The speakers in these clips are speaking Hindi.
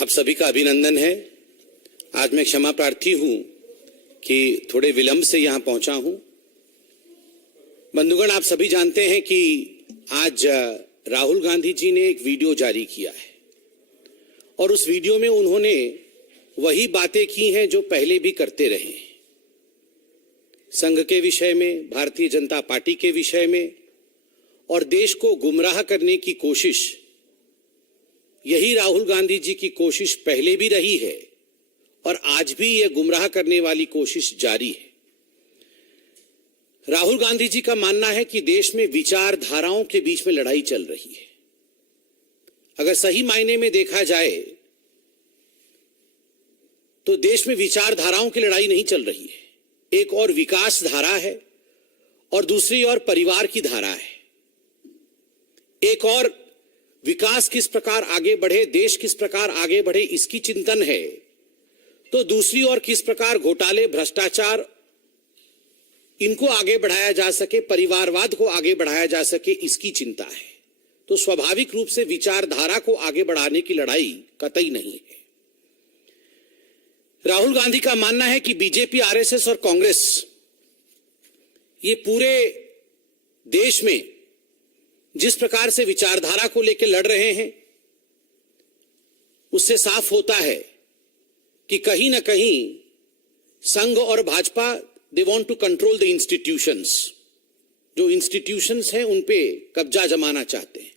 आप सभी का अभिनंदन है। आज मैं क्षमा प्रार्थी हूं कि थोड़े विलंब से यहां पहुंचा हूं। बंधुगण, आप सभी जानते हैं कि आज राहुल गांधी जी ने एक वीडियो जारी किया है और उस वीडियो में उन्होंने वही बातें की हैं जो पहले भी करते रहे हैं। संघ के विषय में, भारतीय जनता पार्टी के विषय में और देश को गुमराह करने की कोशिश, यही राहुल गांधी जी की कोशिश पहले भी रही है और आज भी यह गुमराह करने वाली कोशिश जारी है। राहुल गांधी जी का मानना है कि देश में विचारधाराओं के बीच में लड़ाई चल रही है। अगर सही मायने में देखा जाए तो देश में विचारधाराओं की लड़ाई नहीं चल रही है। एक और विकास धारा है और दूसरी ओर परिवार की धारा है। एक और विकास किस प्रकार आगे बढ़े, देश किस प्रकार आगे बढ़े, इसकी चिंतन है, तो दूसरी ओर किस प्रकार घोटाले, भ्रष्टाचार, इनको आगे बढ़ाया जा सके, परिवारवाद को आगे बढ़ाया जा सके, इसकी चिंता है। तो स्वाभाविक रूप से विचारधारा को आगे बढ़ाने की लड़ाई कतई नहीं है। राहुल गांधी का मानना है कि बीजेपी, आरएसएस और कांग्रेस ये पूरे देश में जिस प्रकार से विचारधारा को लेकर लड़ रहे हैं, उससे साफ होता है कि कहीं ना कहीं संघ और Bhajpa they want to control the institutions. जो इंस्टीट्यूशंस हैं उन पे कब्जा जमाना चाहते हैं।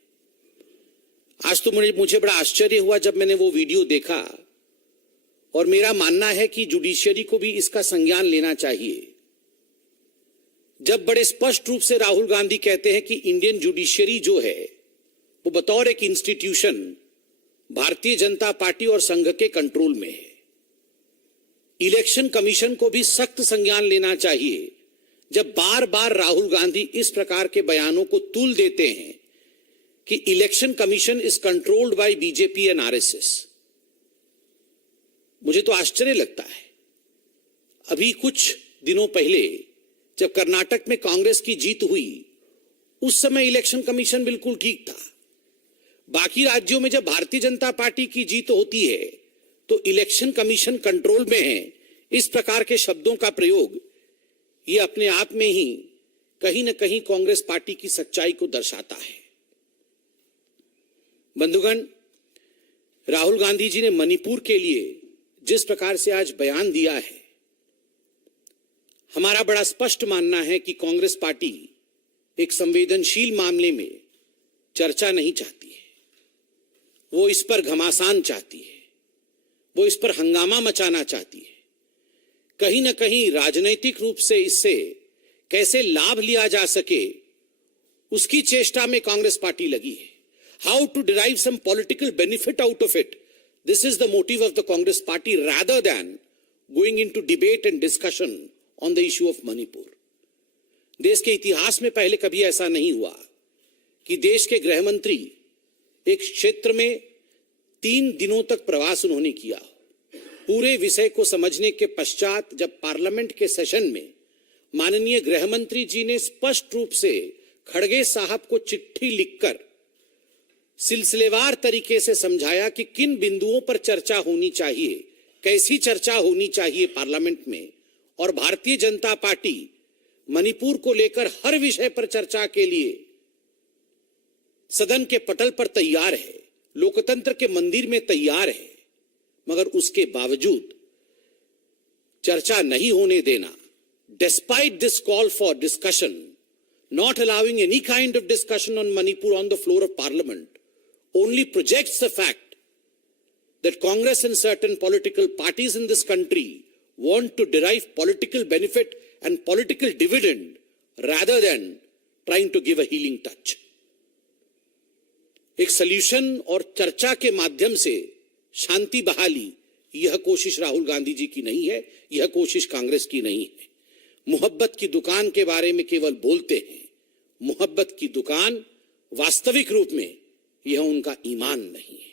आज तो मुझे बड़ा आश्चर्य हुआ जब मैंने वो वीडियो देखा और मेरा मानना है कि जुडिशियरी को भी इसका संज्ञान लेना चाहिए। जब बड़े स्पष्ट रूप से राहुल गांधी कहते हैं कि इंडियन जुडिशियरी जो है वो बतौर एक इंस्टीट्यूशन भारतीय जनता पार्टी और संघ के कंट्रोल में है। इलेक्शन कमीशन को भी सख्त संज्ञान लेना चाहिए जब बार बार राहुल गांधी इस प्रकार के बयानों को तूल देते हैं कि election commission is controlled by BJP and RSS. मुझे तो आश्चर्य लगता है। अभी कुछ दिनों पहले जब कर्नाटक में कांग्रेस की जीत हुई, उस समय इलेक्शन कमीशन बिल्कुल ठीक था। बाकी राज्यों में जब भारतीय जनता पार्टी की जीत होती है तो इलेक्शन कमीशन कंट्रोल में है। इस प्रकार के शब्दों का प्रयोग ये अपने आप में ही कहीं ना कहीं कांग्रेस पार्टी की सच्चाई को दर्शाता है। बंधुगण, राहुल गांधी जी ने मणिपुर के लिए जिस प्रकार से आज बयान दिया है, हमारा बड़ा स्पष्ट मानना है कि कांग्रेस पार्टी एक संवेदनशील मामले में चर्चा नहीं चाहती है। वो इस पर घमासान चाहती है, वो इस पर हंगामा मचाना चाहती है। कहीं ना कहीं राजनीतिक रूप से इससे कैसे लाभ लिया जा सके, उसकी चेष्टा में कांग्रेस पार्टी लगी है। How to derive some political benefit out of it, this is the motive of the Congress party rather than going into debate and discussion on the issue of Manipur. देश के इतिहास में पहले कभी ऐसा नहीं हुआ कि देश के गृह मंत्री एक क्षेत्र में 3 दिनों तक प्रवास उन्होंने किया। पूरे विषय को समझने के पश्चात जब पार्लियामेंट के सेशन में माननीय गृह मंत्री जी ने स्पष्ट रूप से खड़गे साहब को चिट्ठी लिखकर सिलसिलेवार तरीके से समझाया कि किन बिंदुओं पर चर्चा होनी चाहिए, कैसी चर्चा होनी चाहिए पार्लियामेंट में, और भारतीय जनता पार्टी मणिपुर को लेकर हर विषय पर चर्चा के लिए सदन के पटल पर तैयार है, लोकतंत्र के मंदिर में तैयार है, मगर उसके बावजूद चर्चा नहीं होने देना, despite this call for discussion, not allowing any kind of discussion on Manipur on the floor of parliament, only projects the fact that Congress and certain political parties in this country want to derive political benefit and political dividend rather than trying to give a healing touch. एक सॉल्यूशन और चर्चा के माध्यम से शांति बहाली, यह कोशिश राहुल गांधी जी की नहीं है, यह कोशिश कांग्रेस की नहीं है। मोहब्बत की दुकान के बारे में केवल बोलते हैं। मोहब्बत की दुकान वास्तविक रूप में यह उनका ईमान नहीं है।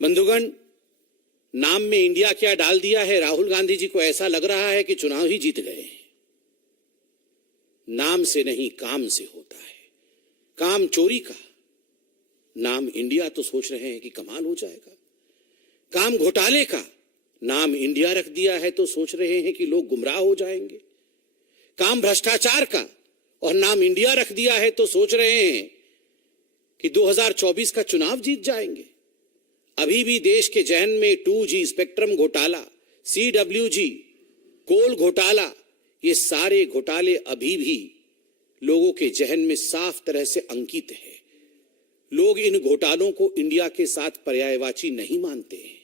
बंधुगण, नाम में इंडिया क्या डाल दिया है, राहुल गांधी जी को ऐसा लग रहा है कि चुनाव ही जीत गए हैं। नाम से नहीं काम से होता है। काम चोरी का, नाम इंडिया तो सोच रहे हैं कि कमाल हो जाएगा। काम घोटाले का नाम इंडिया रख दिया है तो सोच रहे हैं कि लोग गुमराह हो जाएंगे। काम भ्रष्टाचार का और नाम इंडिया रख दिया है तो सोच रहे हैं कि 2024 का चुनाव जीत जाएंगे। अभी भी देश के जहन में 2G स्पेक्ट्रम घोटाला, CWG, कोल घोटाला, ये सारे घोटाले अभी भी लोगों के जहन में साफ तरह से अंकित है। लोग इन घोटालों को इंडिया के साथ पर्यायवाची नहीं मानते हैं।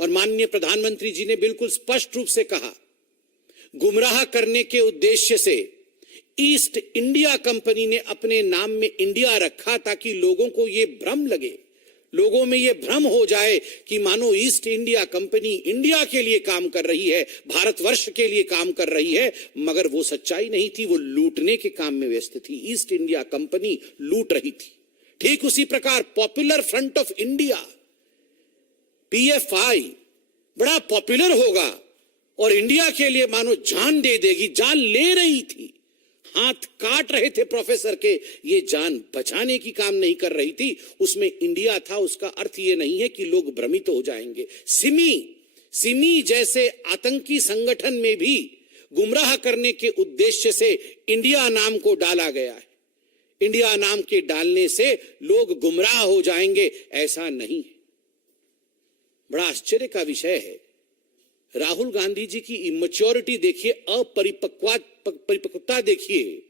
और माननीय प्रधानमंत्री जी ने बिल्कुल स्पष्ट रूप से कहा, गुमराह करने के उद्देश्य से ईस्ट इंडिया कंपनी ने अपने नाम में इंडिया रखा ताकि लोगों को यह भ्रम लगे, लोगों में यह भ्रम हो जाए कि मानो ईस्ट इंडिया कंपनी इंडिया के लिए काम कर रही है, भारतवर्ष के लिए काम कर रही है, मगर वो सच्चाई नहीं थी। वो लूटने के काम में व्यस्त थी। ईस्ट इंडिया कंपनी लूट रही थी। ठीक उसी प्रकार popular front of India, PFI, बड़ा पॉपुलर होगा और इंडिया के लिए मानो जान दे देगी, जान ले रही थी। हाथ काट रहे थे प्रोफेसर के, ये जान बचाने की काम नहीं कर रही थी। उसमें इंडिया था। उसका अर्थ ये नहीं है कि लोग भ्रमित हो जाएंगे। सिमी जैसे आतंकी संगठन में भी गुमराह करने के उद्देश्य से इंडिया नाम को डाला गया है। इंडिया नाम के डालने से लोग गुमराह हो जाएंगे, ऐसा नहीं है। बड़ा आश्चर्य का विषय है, राहुल गांधी जी की इमैच्योरिटी देखिए, अपरिपक्वता देखिए।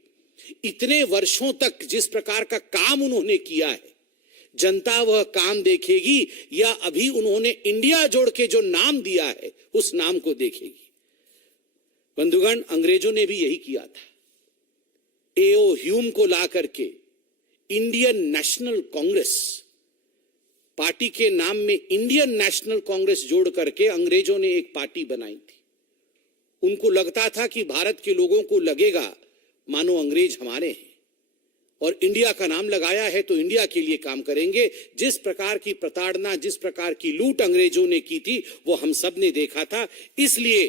इतने वर्षों तक जिस प्रकार का काम उन्होंने किया है, जनता वह काम देखेगी या अभी उन्होंने इंडिया जोड़ के जो नाम दिया है उस नाम को देखेगी? बंधुगण, अंग्रेजों ने भी यही किया था। A.O. ह्यूम को ला करके इंडियन नेशनल कांग्रेस पार्टी के नाम में इंडियन नेशनल कांग्रेस जोड़ करके अंग्रेजों ने एक पार्टी बनाई थी। उनको लगता था कि भारत के लोगों को लगेगा मानो अंग्रेज हमारे हैं और इंडिया का नाम लगाया है तो इंडिया के लिए काम करेंगे। जिस प्रकार की प्रताड़ना, जिस प्रकार की लूट अंग्रेजों ने की थी वो हम सब ने देखा था। इसलिए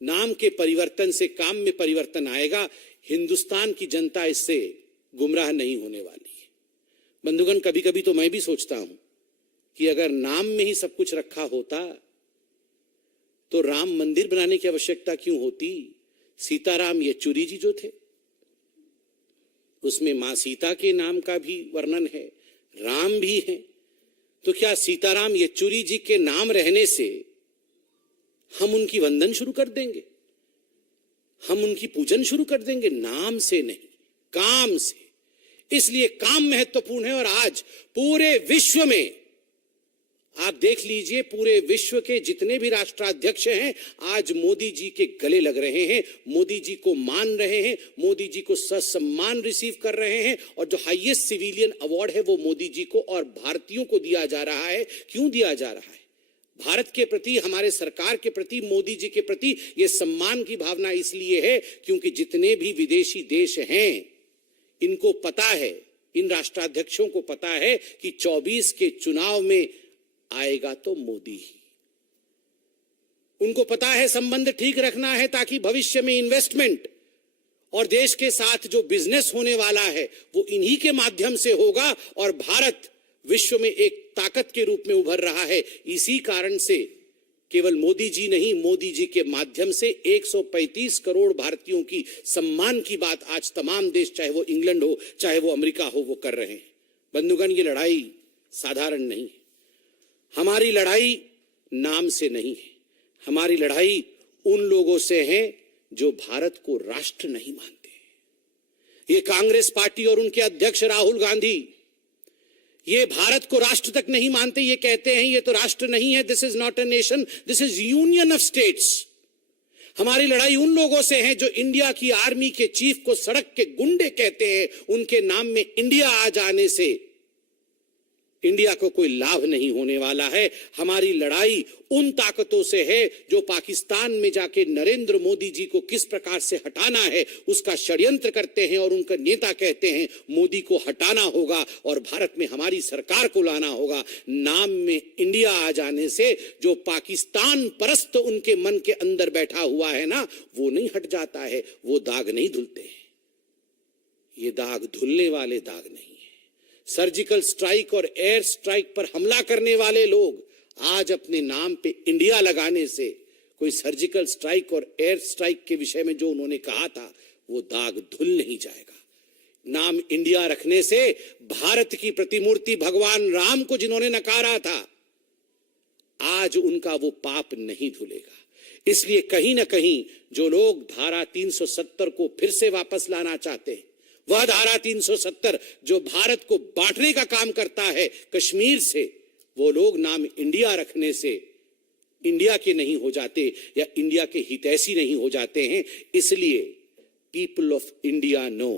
नाम के परिवर्तन से काम में परिवर्तन आएगा। हिंदुस्तान की जनता इससे गुमराह नहीं होने वाली है। बंधुगण, कभी कभी तो मैं भी सोचता हूं कि अगर नाम में ही सब कुछ रखा होता तो राम मंदिर बनाने की आवश्यकता क्यों होती? सीताराम येचुरी जी जो थे, उसमें मां सीता के नाम का भी वर्णन है, राम भी है। तो क्या सीताराम येचुरी जी के नाम रहने से हम उनकी वंदन शुरू कर देंगे, हम उनकी पूजन शुरू कर देंगे? नाम से नहीं, काम से। इसलिए काम महत्वपूर्ण है। और आज पूरे विश्व में आप देख लीजिए, पूरे विश्व के जितने भी राष्ट्राध्यक्ष हैं आज मोदी जी के गले लग रहे हैं, मोदी जी को मान रहे हैं, मोदी जी को ससम्मान रिसीव कर रहे हैं। और जो हाईएस्ट सिविलियन अवार्ड है वो मोदी जी को और भारतीयों को दिया जा रहा है। क्यों दिया जा रहा है? भारत के प्रति, हमारे सरकार के प्रति, मोदी जी के प्रति ये सम्मान की भावना इसलिए है क्योंकि जितने भी विदेशी देश हैं इनको पता है, इन राष्ट्राध्यक्षों को पता है कि 24 के चुनाव में आएगा तो मोदी ही। उनको पता है संबंध ठीक रखना है ताकि भविष्य में इन्वेस्टमेंट और देश के साथ जो बिजनेस होने वाला है वो इन्हीं के माध्यम से होगा। और भारत विश्व में एक ताकत के रूप में उभर रहा है। इसी कारण से केवल मोदी जी नहीं, मोदी जी के माध्यम से 135 करोड़ भारतीयों की सम्मान की बात आज तमाम देश, चाहे वो इंग्लैंड हो, चाहे वो अमेरिका हो, वो कर रहे हैं। बंधुगण, ये लड़ाई साधारण नहीं है। हमारी लड़ाई नाम से नहीं है, हमारी लड़ाई उन लोगों से है जो भारत को राष्ट्र नहीं मानते। ये कांग्रेस पार्टी और उनके अध्यक्ष राहुल गांधी ये भारत को राष्ट्र तक नहीं मानते। ये कहते हैं ये तो राष्ट्र नहीं है, this is not a nation, this is union of states. हमारी लड़ाई उन लोगों से है जो इंडिया की आर्मी के चीफ को सड़क के गुंडे कहते हैं। उनके नाम में इंडिया आ जाने से इंडिया को कोई लाभ नहीं होने वाला है। हमारी लड़ाई उन ताकतों से है जो पाकिस्तान में जाके नरेंद्र मोदी जी को किस प्रकार से हटाना है उसका षड्यंत्र करते हैं और उनका नेता कहते हैं मोदी को हटाना होगा और भारत में हमारी सरकार को लाना होगा। नाम में इंडिया आ जाने से जो पाकिस्तान परस्त उनके मन के अंदर बैठा हुआ है ना, वो नहीं हट जाता है, वो दाग नहीं धुलते हैं। ये दाग धुलने वाले दाग नहीं। सर्जिकल स्ट्राइक और एयर स्ट्राइक पर हमला करने वाले लोग आज अपने नाम पे इंडिया लगाने से कोई सर्जिकल स्ट्राइक और एयर स्ट्राइक के विषय में जो उन्होंने कहा था वो दाग धुल नहीं जाएगा। नाम इंडिया रखने से भारत की प्रतिमूर्ति भगवान राम को जिन्होंने नकारा था, आज उनका वो पाप नहीं धुलेगा। इसलिए कहीं ना कहीं जो लोग धारा 370 को फिर से वापस लाना चाहते हैं, वह धारा 370 जो भारत को बांटने का काम करता है कश्मीर से, वो लोग नाम इंडिया रखने से इंडिया के नहीं हो जाते या इंडिया के हितैषी नहीं हो जाते हैं। इसलिए people of India know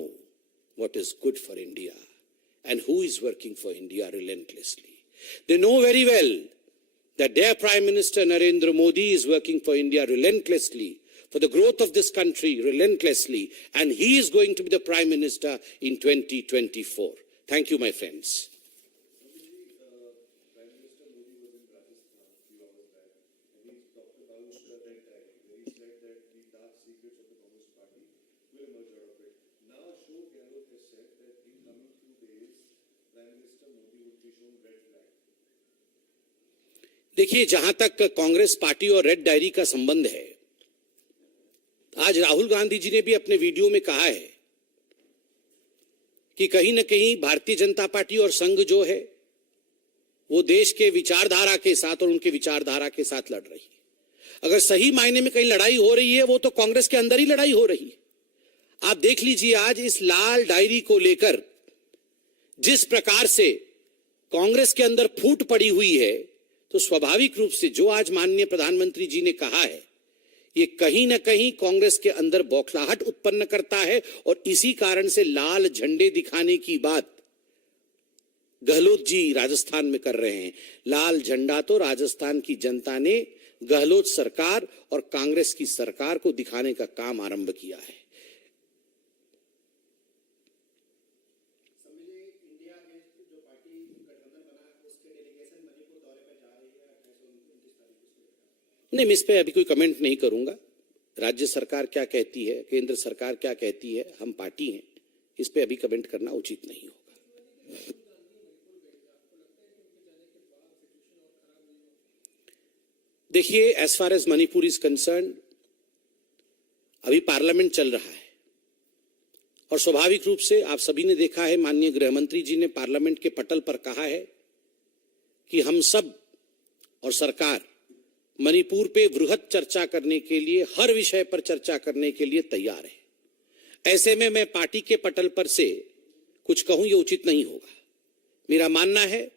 what is good for India and who is working for India relentlessly. They know very well that their Prime Minister Narendra Modi is working for India relentlessly, for the growth of this country relentlessly, and he is going to be the Prime Minister in 2024. Thank you, my friends. देखिए, जहां तक कांग्रेस पार्टी और रेड डायरी का संबंध है, आज राहुल गांधी जी ने भी अपने वीडियो में कहा है कि कहीं ना कहीं भारतीय जनता पार्टी और संघ जो है वो देश के विचारधारा के साथ और उनके विचारधारा के साथ लड़ रही है। अगर सही मायने में कहीं लड़ाई हो रही है वो तो कांग्रेस के अंदर ही लड़ाई हो रही है। आप देख लीजिए, आज इस लाल डायरी को लेकर जिस प्रकार से कांग्रेस के अंदर फूट पड़ी हुई है, तो स्वाभाविक रूप से जो आज माननीय प्रधानमंत्री जी ने कहा है, ये कहीं ना कहीं कांग्रेस के अंदर बौखलाहट उत्पन्न करता है। और इसी कारण से लाल झंडे दिखाने की बात गहलोत जी राजस्थान में कर रहे हैं। लाल झंडा तो राजस्थान की जनता ने गहलोत सरकार और कांग्रेस की सरकार को दिखाने का काम आरंभ किया है। नहीं, मैं इस पे अभी कोई कमेंट नहीं करूंगा। राज्य सरकार क्या कहती है, केंद्र सरकार क्या कहती है, हम पार्टी हैं, इस पे अभी कमेंट करना उचित नहीं होगा। देखिए, as far as Manipur is concern, अभी पार्लियामेंट चल रहा है और स्वाभाविक रूप से आप सभी ने देखा है, माननीय गृह मंत्री जी ने पार्लियामेंट के पटल पर कहा है कि हम सब और सरकार मणिपुर पे वृहद चर्चा करने के लिए, हर विषय पर चर्चा करने के लिए तैयार है। ऐसे में मैं पार्टी के पटल पर से कुछ कहूं ये उचित नहीं होगा। मेरा मानना है,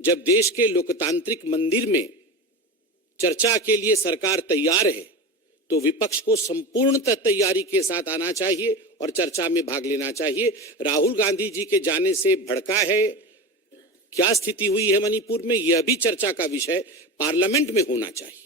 जब देश के लोकतांत्रिक मंदिर में चर्चा के लिए सरकार तैयार है तो विपक्ष को संपूर्णतः तैयारी के साथ आना चाहिए और चर्चा में भाग लेना चाहिए। राहुल गांधी जी के जाने से भड़का है, क्या स्थिति हुई है मणिपुर में, यह भी चर्चा का विषय पार्लियामेंट में होना चाहिए।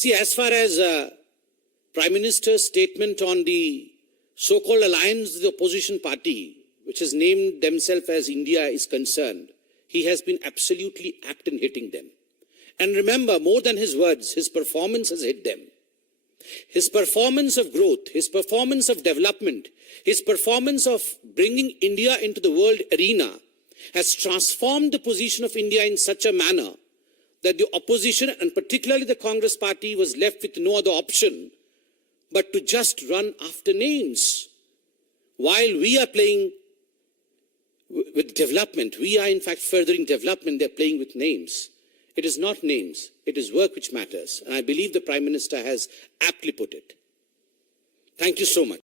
See, as far as Prime Minister's statement on the so-called alliance of the opposition party, which has named themselves as India, is concerned, he has been absolutely apt in hitting them. And remember, more than his words, his performance has hit them. His performance of growth, his performance of development, his performance of bringing India into the world arena has transformed the position of India in such a manner that the opposition, and particularly the Congress party, was left with no other option but to just run after names. While we are playing with development, we are in fact furthering development, they're playing with names. It is not names, it is work which matters. And I believe the Prime Minister has aptly put it. Thank you so much.